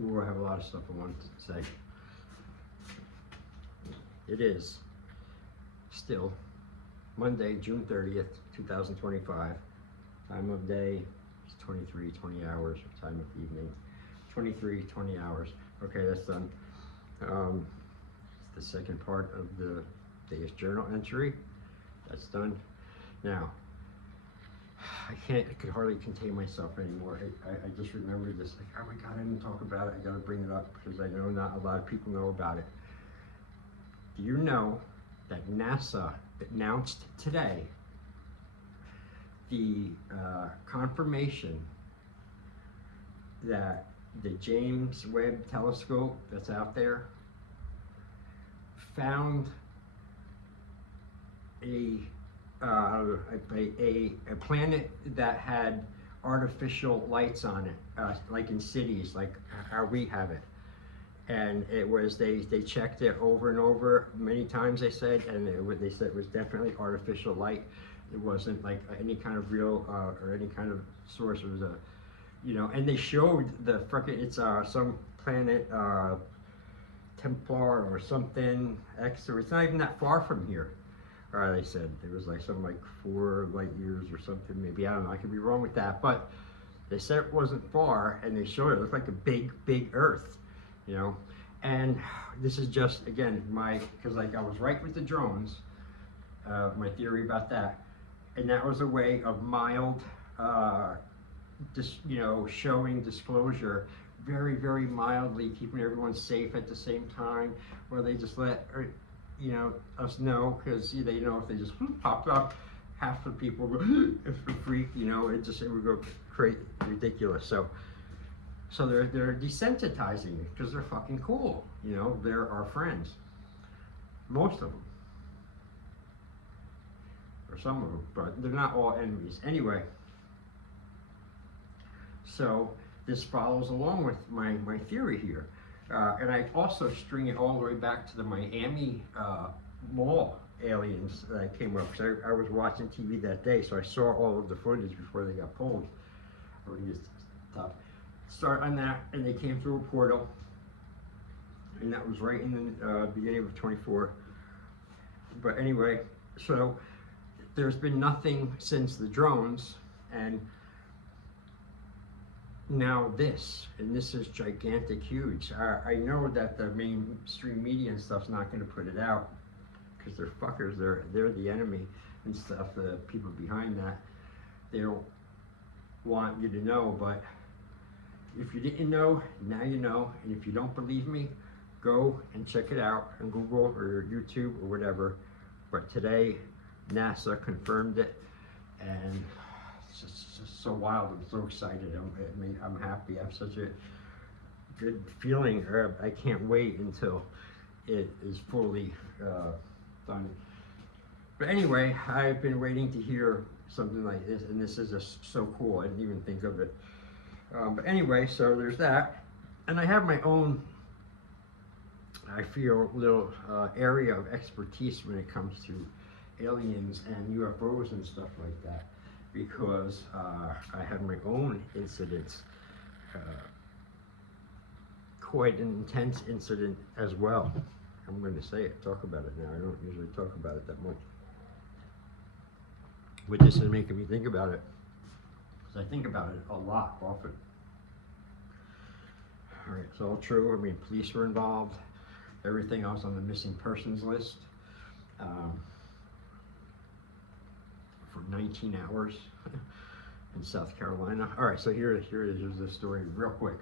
Ooh, I have a lot of stuff I wanted to say. It is still Monday, June 30th, 2025. Time of day is 23, 20 hours. Time of evening, 23, 20 hours. Okay, that's done. It's the second part of the day's journal entry. That's done. Now, I could hardly contain myself anymore. I just remembered this, like, oh my God, I didn't talk about it. I gotta bring it up because I know not a lot of people know about it. Do you know that NASA announced today the confirmation that the James Webb telescope that's out there found a planet that had artificial lights on it, like in cities, like how we have it. And it was, they checked it over and over many times, they said, and they said it was definitely artificial light. It wasn't like any kind of real or any kind of source. It was a, you know, and they showed the frickin', it's some planet, Templar or something, X, or it's not even that far from here. They said it was like something like 4 light years or something, maybe, I don't know, I could be wrong with that, but they said it wasn't far, and they showed it looked like a big Earth, you know. And this is just, again, because like I was right with the drones, my theory about that, and that was a way of mild, you know, showing disclosure, very mildly, keeping everyone safe at the same time, where they just let, you know, us know, because they know if they just popped up, half the people would go, if a freak, you know, it would go crazy, ridiculous. So they're desensitizing it because they're fucking cool, you know. They're our friends, most of them, or some of them, but they're not all enemies. Anyway, so this follows along with my theory here. And I also string it all the way back to the Miami mall aliens that came up. So I was watching TV that day, so I saw all of the footage before they got pulled. Start on that, and they came through a portal, and that was right in the beginning of 24. But anyway, so there's been nothing since the drones, and now this, and this is gigantic, huge. I know that the mainstream media and stuff's not going to put it out because they're fuckers. They're the enemy and stuff. The people behind that, they don't want you to know. But if you didn't know, now you know. And if you don't believe me, go and check it out on Google or YouTube or whatever. But today, NASA confirmed it, and it's just so wild. I'm so excited. I'm happy. I have such a good feeling. I can't wait until it is fully done. But anyway, I've been waiting to hear something like this, and this is just so cool. I didn't even think of it. But anyway, so there's that. And I have my own, I feel, little area of expertise when it comes to aliens and UFOs and stuff like that, because I had my own incidents, quite an intense incident as well. I'm going to say it, talk about it now. I don't usually talk about it that much, but this is making me think about it, because I think about it a lot, often. All right, it's all true. I mean, police were involved, everything else on the missing persons list. For 19 hours in South Carolina. All right, so here's the story real quick,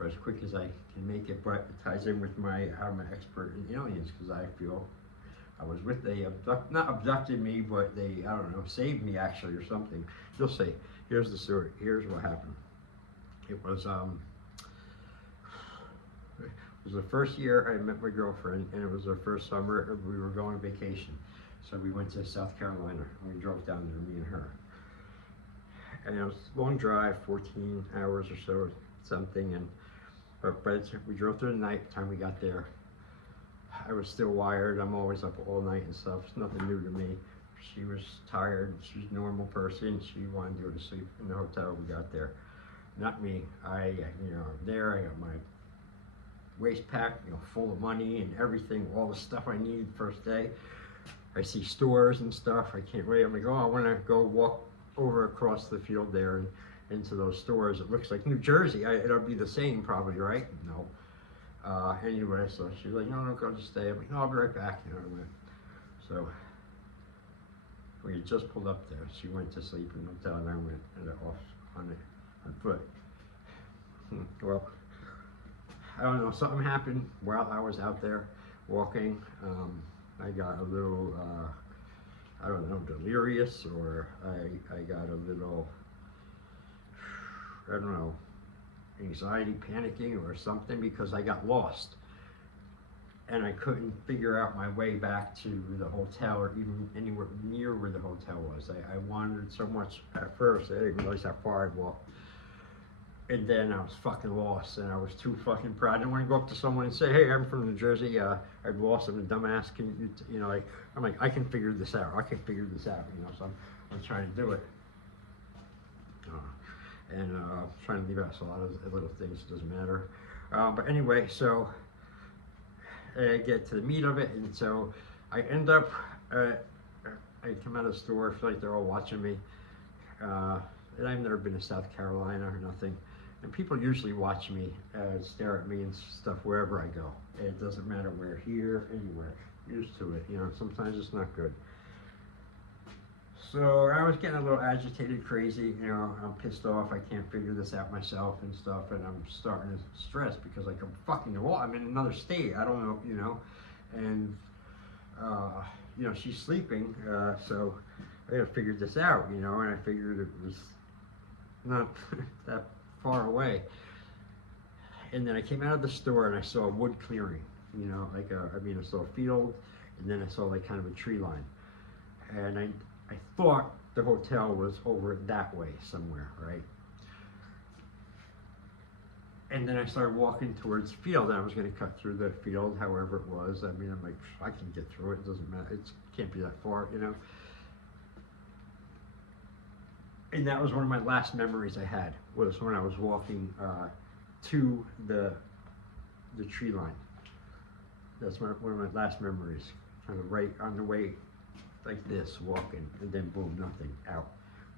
or as quick as I can make it, but it ties in with I'm an expert in aliens, because I feel I was with, they not abducted me, but they, I don't know, saved me actually, or something. You'll see. Here's the story. Here's what happened. It was the first year I met my girlfriend, and it was our first summer. We were going on vacation. So we went to South Carolina, and we drove down there, me and her. And it was a long drive, 14 hours or so, something. And but we drove through the night. By the time we got there, I was still wired. I'm always up all night and stuff. It's nothing new to me. She was tired. She's a normal person. She wanted to go to sleep in the hotel. We got there. Not me. I got my waist pack, you know, full of money and everything, all the stuff I needed first day. I see stores and stuff. I can't wait. I'm like, oh, I want to go walk over across the field there and into those stores. It looks like New Jersey. It'll be the same probably, right? No. Anyway, so she's like, no, go, just stay. I'm like, no, I'll be right back. You know what I mean? So we had just pulled up there. She went to sleep in the hotel, and I went off on foot. Well, I don't know. Something happened while I was out there walking. I got a little, I don't know, delirious, or I got a little, I don't know, anxiety, panicking or something, because I got lost and I couldn't figure out my way back to the hotel or even anywhere near where the hotel was. I wandered so much at first, I didn't realize how far I'd walked. And then I was fucking lost, and I was too fucking proud. I didn't want to go up to someone and say, hey, I'm from New Jersey, I've lost, I'm a dumbass, can you know, like, I'm like, I can figure this out, you know, so I'm trying to do it. And trying to leave out a lot of little things, it doesn't matter. But anyway, so I get to the meat of it, and so I end up, I come out of the store, I feel like they're all watching me. And I've never been to South Carolina or nothing. And people usually watch me, stare at me and stuff wherever I go. It doesn't matter where, here, anywhere. Used to it, you know, sometimes it's not good. So I was getting a little agitated, crazy, you know, I'm pissed off, I can't figure this out myself and stuff, and I'm starting to stress because like I'm in another state, I don't know, you know, and, you know, she's sleeping, so I gotta figure this out, you know, and I figured it was not that far away. And then I came out of the store and I saw a wood clearing, you know, like I saw a field, and then I saw like kind of a tree line. And I thought the hotel was over that way somewhere, right? And then I started walking towards the field, and I was going to cut through the field, however it was. I mean, I'm like, I can get through it, it doesn't matter, it can't be that far, you know? And that was one of my last memories I had, was when I was walking to the tree line. That's one of my last memories, kind of right on the way, like this, walking, and then boom, nothing, out,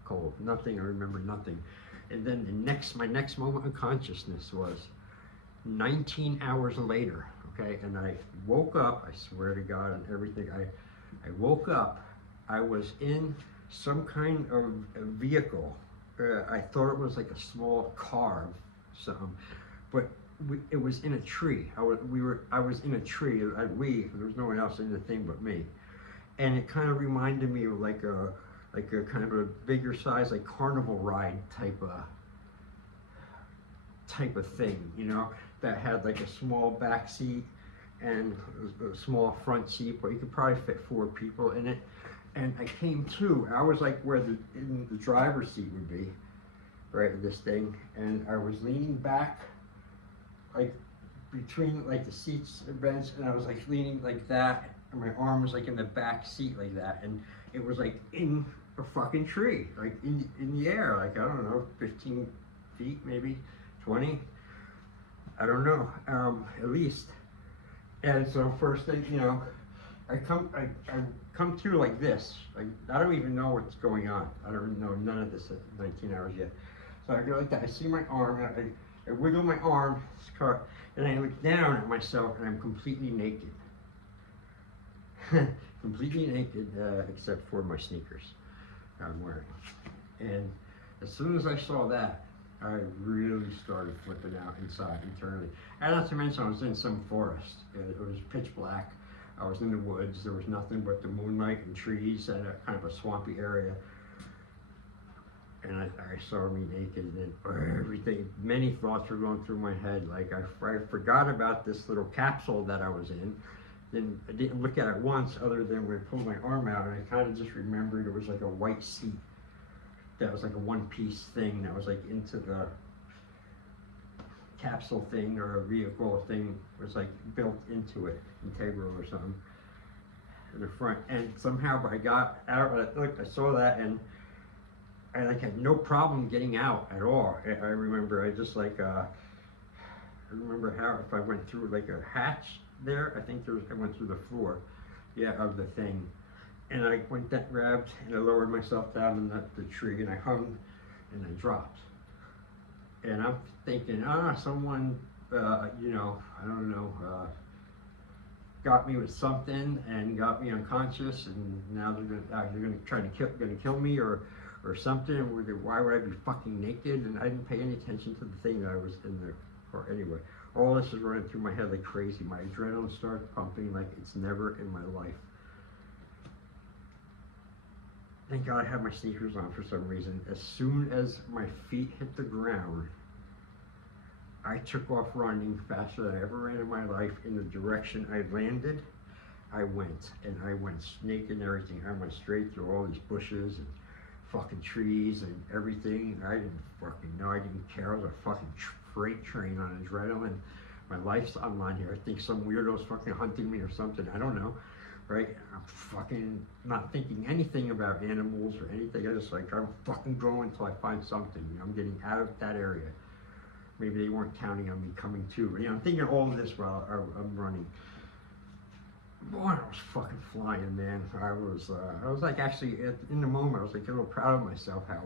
cold, nothing, I remember nothing. And then my next moment of consciousness was 19 hours later, okay, and I woke up, I swear to God and everything, I woke up, I was in some kind of a vehicle. I thought it was like a small car, something, but it was in a tree. I was in a tree. There was no one else in the thing but me, and it kind of reminded me of like a kind of a bigger size, like carnival ride type of thing, you know, that had like a small back seat and a small front seat, but you could probably fit 4 people in it. And I came to, I was like where the driver's seat would be, right, this thing, and I was leaning back, like between like the seats and bench, and I was like leaning like that, and my arm was like in the back seat like that, and it was like in a fucking tree, like in the air, like, I don't know, 15 feet, maybe 20, I don't know, at least. And so first thing, you know, I come through like this. Like, I don't even know what's going on. I don't even know none of this at 19 hours yet. So I go like that. I see my arm. And I wiggle my arm, and I look down at myself, and I'm completely naked. Completely naked, except for my sneakers I'm wearing. And as soon as I saw that, I really started flipping out inside, internally. And not to mention, I was in some forest. It was pitch black. I was in the woods. There was nothing but the moonlight and trees and a kind of a swampy area. And I saw me naked, and everything, many thoughts were going through my head. Like, I forgot about this little capsule that I was in. Then I didn't look at it once, other than when I pulled my arm out, and I kind of just remembered it was like a white seat. That was like a one-piece thing that was like into the capsule thing, or a vehicle thing, was like built into it, integral or something, in the front. And somehow I got out, I saw that, and I like had no problem getting out at all. I remember I just like, remember how, if I went through like a hatch there, I went through the floor, yeah, of the thing. And I went that grabbed and I lowered myself down in the tree and I hung and I dropped. And I'm thinking, someone, I don't know, got me with something and got me unconscious, and now they're gonna try to kill me or something. Why would I be fucking naked? And I didn't pay any attention to the thing that I was in there for anyway. All this is running through my head like crazy. My adrenaline starts pumping like it's never in my life. Thank God I had my sneakers on for some reason. As soon as my feet hit the ground, I took off running faster than I ever ran in my life. In the direction I landed, I went. And I went naked and everything. I went straight through all these bushes and fucking trees and everything. I didn't fucking know. I didn't care. I was a fucking freight train on adrenaline. My life's online here. I think some weirdo's fucking hunting me or something. I don't know. Right? I'm fucking not thinking anything about animals or anything. I just like, I'm fucking going until I find something. You know, I'm getting out of that area. Maybe they weren't counting on me coming too. You know, I'm thinking all of this while I'm running. Boy, I was fucking flying, man. I was like actually, in the moment, I was like a little proud of myself, how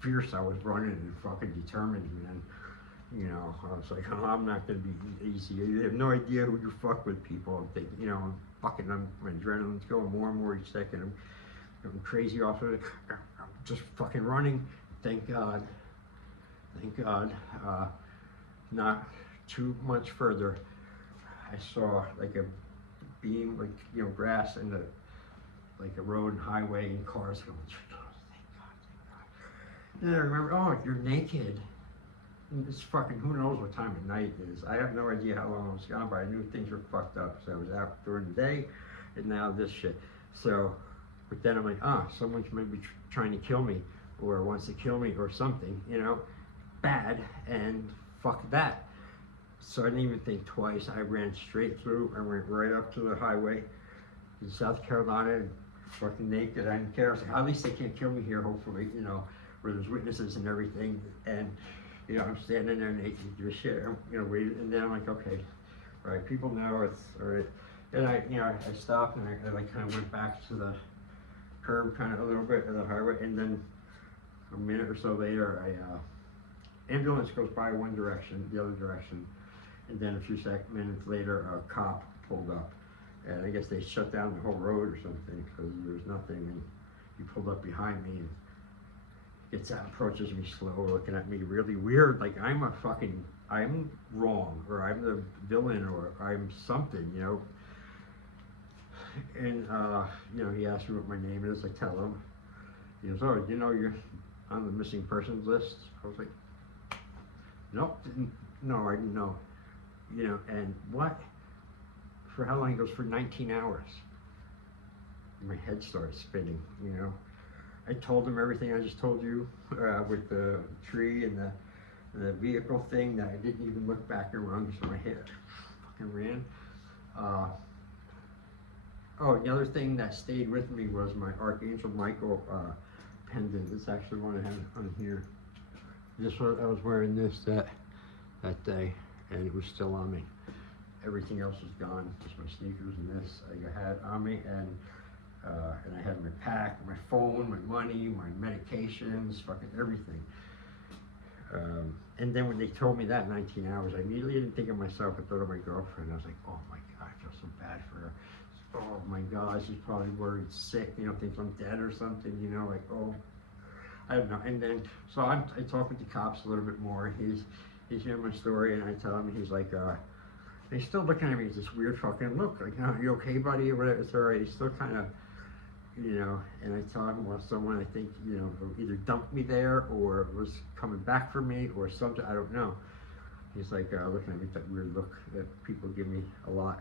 fierce I was running and fucking determined, man. You know, I was like, I'm not gonna be easy. You have no idea who you fuck with, people. I'm thinking, you know, my adrenaline's going more and more each second. I'm crazy off of it. I'm just fucking running. Thank God. Not too much further, I saw like a beam, like, you know, grass and like a road and highway and cars going, oh, thank God. And I remember, you're naked. And it's fucking, who knows what time of night it is. I have no idea how long I was gone, but I knew things were fucked up. So I was out during the day, and now this shit. So, but then I'm like, someone's maybe trying to kill me, or wants to kill me, or something, you know, bad, and fuck that. So I didn't even think twice. I ran straight through. I went right up to the highway in South Carolina, fucking naked. I didn't care. I was like, at least they can't kill me here, hopefully, you know, where there's witnesses and everything. And, you know, I'm standing there naked, do shit, you know, waiting. And then I'm like, okay, all right, people know it's all right. And I stopped and I like kind of went back to the curb kind of a little bit of the highway. And then a minute or so later, ambulance goes by one direction, the other direction, and then a few minutes later, a cop pulled up, and I guess they shut down the whole road or something because there was nothing, and he pulled up behind me and gets out, approaches me slow, looking at me really weird, like I'm wrong, or I'm the villain, or I'm something, you know. And you know, he asked me what my name is. I tell him. He goes, you know, you're on the missing persons list. I was like, nope, I didn't know. You know, and what? For how long? He goes, for 19 hours. My head started spinning, you know. I told him everything I just told you with the tree and the vehicle thing, that I didn't even look back and run, so my head fucking ran. The other thing that stayed with me was my Archangel Michael pendant. It's actually one I have on here. I was wearing this that day, and it was still on me. Everything else was gone, just my sneakers and this I had on me, and I had my pack, my phone, my money, my medications, fucking everything. And then when they told me that 19 hours, I immediately didn't think of myself. I thought of my girlfriend. I was like, oh my God, I feel so bad for her. Oh my God, she's probably worried sick, you know, thinks I'm dead or something, you know, like, oh. I don't know. And then, so I talk with the cops a little bit more. He's hearing my story, and I tell him, he's like, he's still looking at me with this weird fucking look, like, you okay, buddy, or whatever. It's all right. He's still kind of, you know, and I tell him, well, someone, I think, you know, either dumped me there or was coming back for me or something. I don't know. He's like looking at me with that weird look that people give me a lot.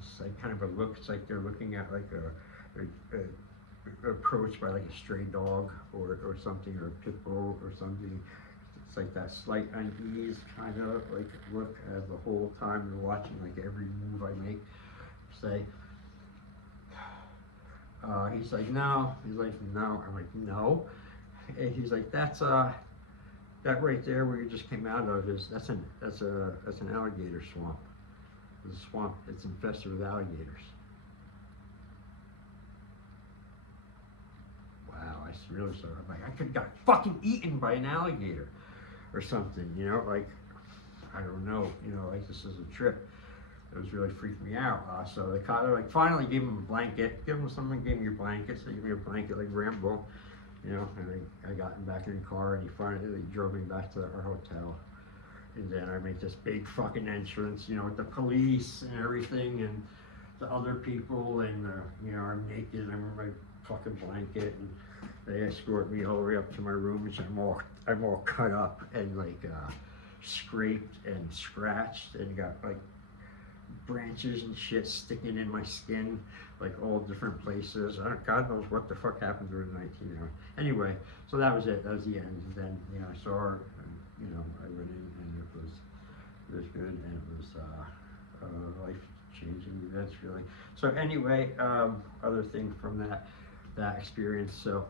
It's like kind of a look. It's like they're looking at like a approached by like a stray dog or something, or a pit bull or something. It's like that slight unease kind of like look as the whole time you're watching, like every move I make. Say, he's like, no. He's like, no. I'm like, no. And he's like, that's That right there where you just came out of that's an alligator swamp. It's a swamp. It's infested with alligators. Wow, I really saw. I'm like, I could have got fucking eaten by an alligator or something. You know, like I don't know. You know, like this is a trip. It was really freaking me out. So they kind of like finally gave him a blanket. Someone gave me a blanket. So they gave me a blanket like Rambo. You know, and I got him back in the car, and he drove me back to our hotel. And then I made this big fucking entrance, you know, with the police and everything, and the other people, and you know, I'm naked, I'm in my fucking blanket, and they escort me all the way up to my room, which I'm all cut up and like scraped and scratched, and got like branches and shit sticking in my skin, like all different places. God knows what the fuck happened during the night, you know. Anyway, so that was it. That was the end. And then, you know, I saw her, and, you know, I went in, and it was good, and it was life-changing events, really. So anyway, other thing from that experience. So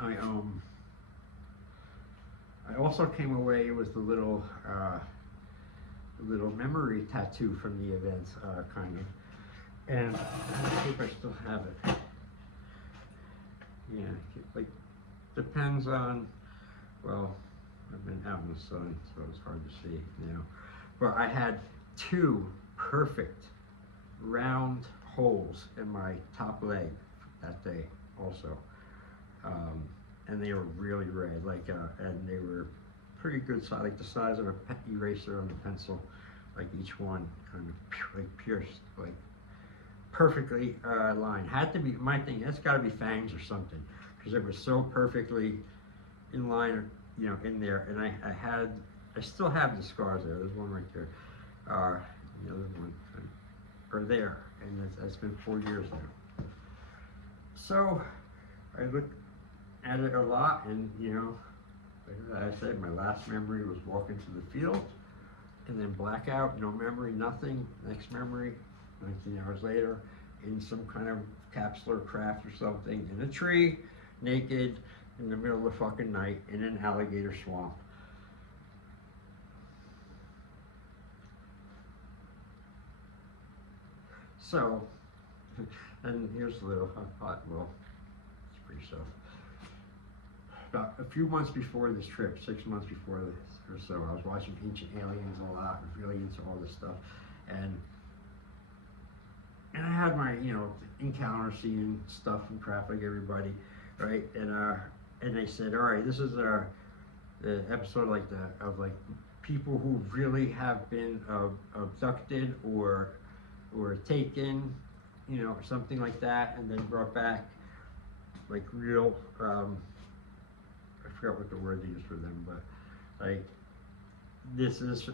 I also came away with a little memory tattoo from the event, kind of. And I think I still have it. Yeah, like, depends on, well, I've been out in the sun, so it's hard to see, you know. But I had 2 perfect round holes in my top leg that day also. And they were really red, like, and they were pretty good size, like the size of a pet eraser on a pencil, like each one kind of like pierced, like perfectly lined. Had to be, my thing, it's got to be fangs or something, because it was so perfectly in line, you know, in there. And I still have the scars there. There's one right there. The other one are there, and it's been 4 years now. So I look at it a lot, and you know, like I said, my last memory was walking to the field, and then blackout, no memory, nothing. Next memory, 19 hours later, in some kind of capsular craft or something, in a tree, naked, in the middle of the fucking night, in an alligator swamp. So, and here's a little, well, it's pretty stuff. About a few months before this trip, 6 months before this or so, I was watching Ancient Aliens a lot, and really into all this stuff, and I had my, you know, encounter seeing stuff and crap like everybody, right? And they said, all right, this is the episode like of like people who really have been abducted or taken, you know, or something like that, and then brought back, like real. I forgot what the word they used for them, but like this is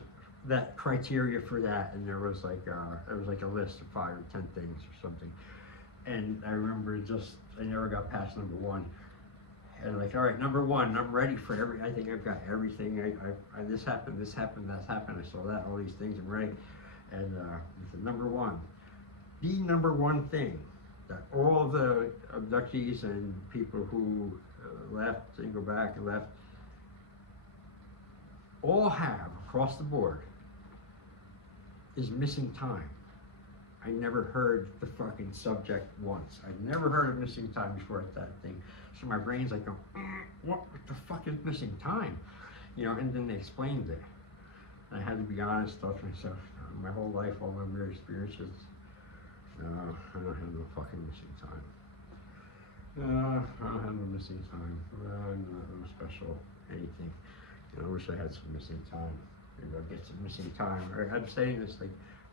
that criteria for that, and there was like a list of 5 or 10 things or something, and I remember I never got past number 1, and like, all right, number 1, I'm ready for I think I've got everything. I this happened, that's happened, I saw that, all these things, I'm ready, and number 1, the number 1 thing that all the abductees and people who left and go back and left all have across the board is missing time. I never heard the fucking subject once. I'd never heard of missing time before that thing. So my brain's like, what the fuck is missing time? You know, and then they explained it. And I had to be honest with myself. My whole life, all my weird experiences, I don't have no fucking missing time. I don't have no missing time. No special anything. You know, I wish I had some missing time. Maybe I'll get some missing time. I'm saying this like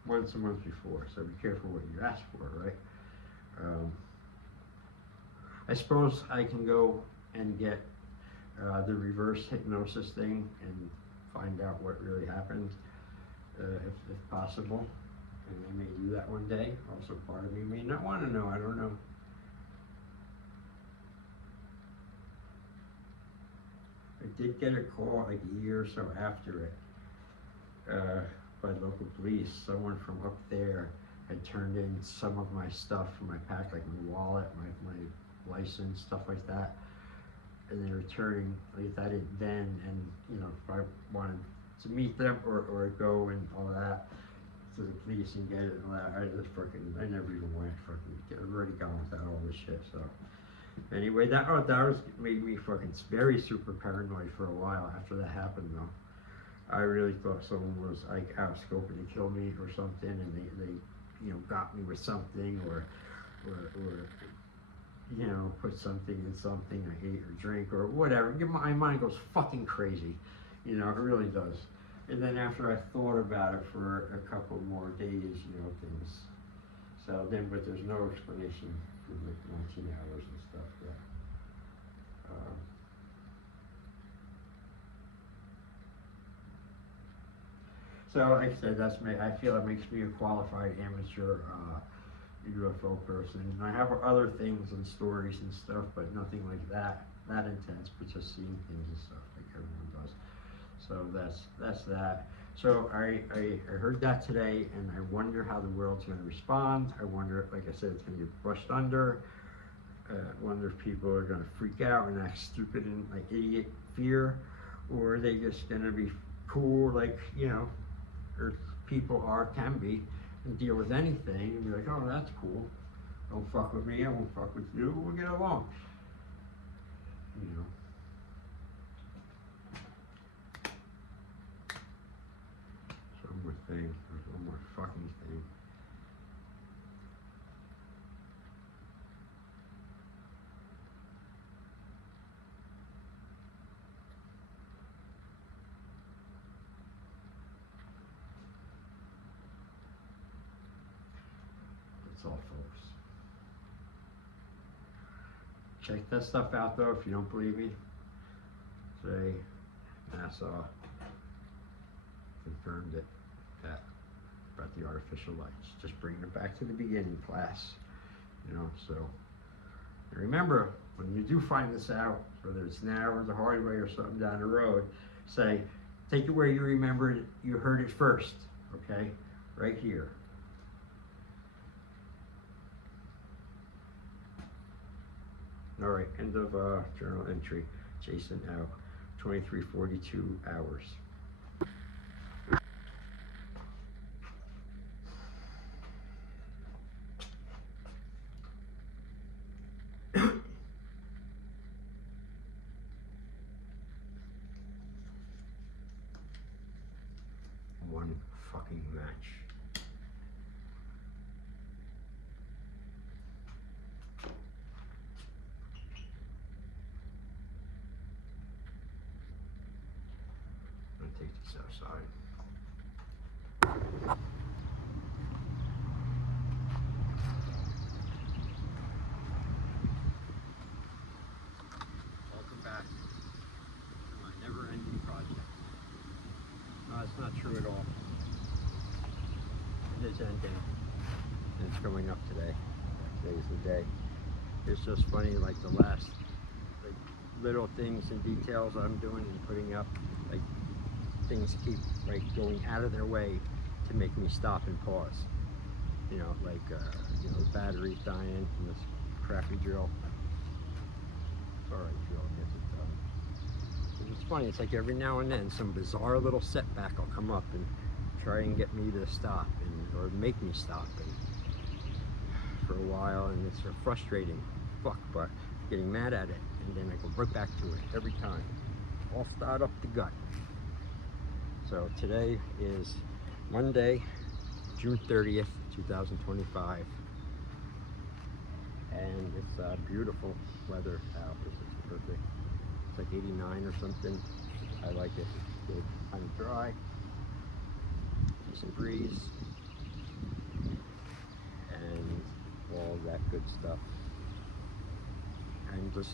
once a month before, so be careful what you ask for, right? I suppose I can go and get the reverse hypnosis thing and find out what really happened, if possible. And I may do that one day. Also, part of me may not want to know. I don't know. I did get a call like a year or so after it by local police. Someone from up there had turned in some of my stuff from my pack, like my wallet, my license, stuff like that. and they're turning, like if I didn't then, and you know, if I wanted to meet them or go and all that to the police and get it and all that, I never even went. I've already gone without all this shit. So anyway, that was made me fucking very super paranoid for a while after that happened though. I really thought someone was like out scoping to kill me or something, and they you know, got me with something or you know, put something in something I ate or drink or whatever. My mind goes fucking crazy, you know, it really does. And then after I thought about it for a couple more days, you know, things. So then, but there's no explanation for like 19 hours and stuff. Yeah. So like I said, I feel it makes me a qualified amateur UFO person. And I have other things and stories and stuff, but nothing like that intense, but just seeing things and stuff like everyone does. So that's that. So I heard that today, and I wonder how the world's going to respond. I wonder, like I said, it's going to get brushed under. I wonder if people are going to freak out and act stupid and like idiot fear, or are they just going to be cool, like, you know, or people can be, and deal with anything and be like, oh, that's cool. Don't fuck with me, I won't fuck with you, we'll get along. You know. So one more thing, there's one more fucking thing. That's all, folks. Check that stuff out though if you don't believe me. Today, NASA confirmed it, that about the artificial lights. Just bringing it back to the beginning, class. You know, so remember, when you do find this out, whether it's now or the hard way or something down the road, say, take it where you remembered it, you heard it first, okay? Right here. All right, end of journal entry. Jason out, 23:42 hours. One fucking match. I'm gonna take this outside. Welcome back to my never-ending project. No, it's not true at all. It is ending, and it's going up today. Today's the day. It's just funny, like the last like little things and details I'm doing and putting up, like things keep like going out of their way to make me stop and pause. You know, like you know, the battery's dying from this crappy drill. It's alright, drill gets it done. It's funny, it's like every now and then some bizarre little setback will come up and try and get me to stop or make me stop and for a while, and it's a frustrating fuck, but getting mad at it, and then I go right back to it every time. All start up the gut. So today is Monday, June 30th, 2025, and it's beautiful weather out. This is perfect. It's like 89 or something. I like it. It's good, kind of dry, decent breeze, and all that good stuff.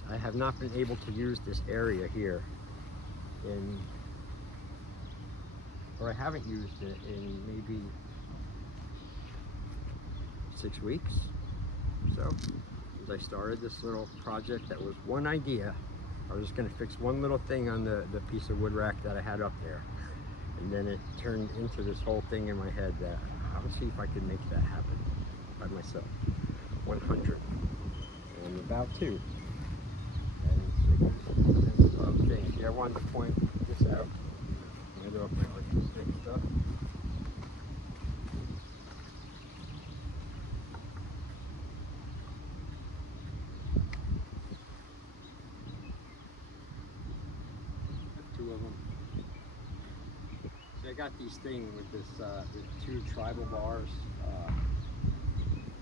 I have not been able to use this area here or I haven't used it in maybe 6 weeks. So, as I started this little project that was one idea, I was just going to fix one little thing on the piece of wood rack that I had up there. And then it turned into this whole thing in my head that I'll see if I can make that happen by myself. 100. And I'm about to. And I wanted to point this out. I do up my artistic stuff. Two of them. So I got these things with this, the two tribal bars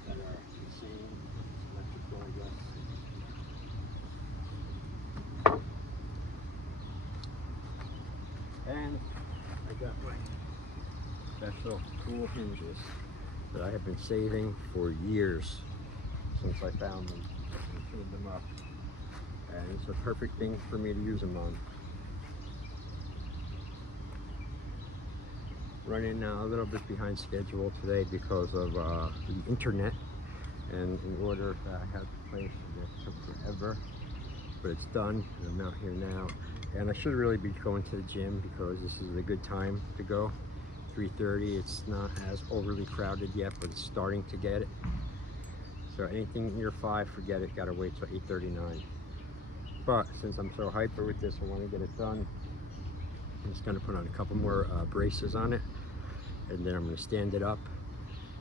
that are insane. It's electrical, I guess. And I got my special tool hinges that I have been saving for years since I found them and filled them up. And it's a perfect thing for me to use them on. Running a little bit behind schedule today because of the internet, and in order that I have the place, and that took forever, but it's done and I'm out here now. And I should really be going to the gym because this is a good time to go. 3:30, it's not as overly crowded yet, but it's starting to get it. So anything near 5, forget it, gotta wait till 8:39. But since I'm so hyper with this, I want to get it done. I'm just going to put on a couple more braces on it, and then I'm going to stand it up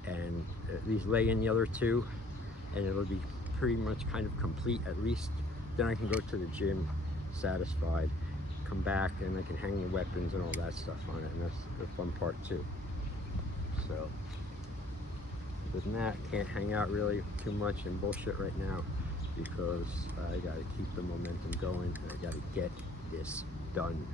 and at least lay in the other two, and it'll be pretty much kind of complete at least. Then I can go to the gym satisfied, come back, and I can hang the weapons and all that stuff on it, and that's the fun part too. So with that, can't hang out really too much and bullshit right now because I got to keep the momentum going and I got to get this done.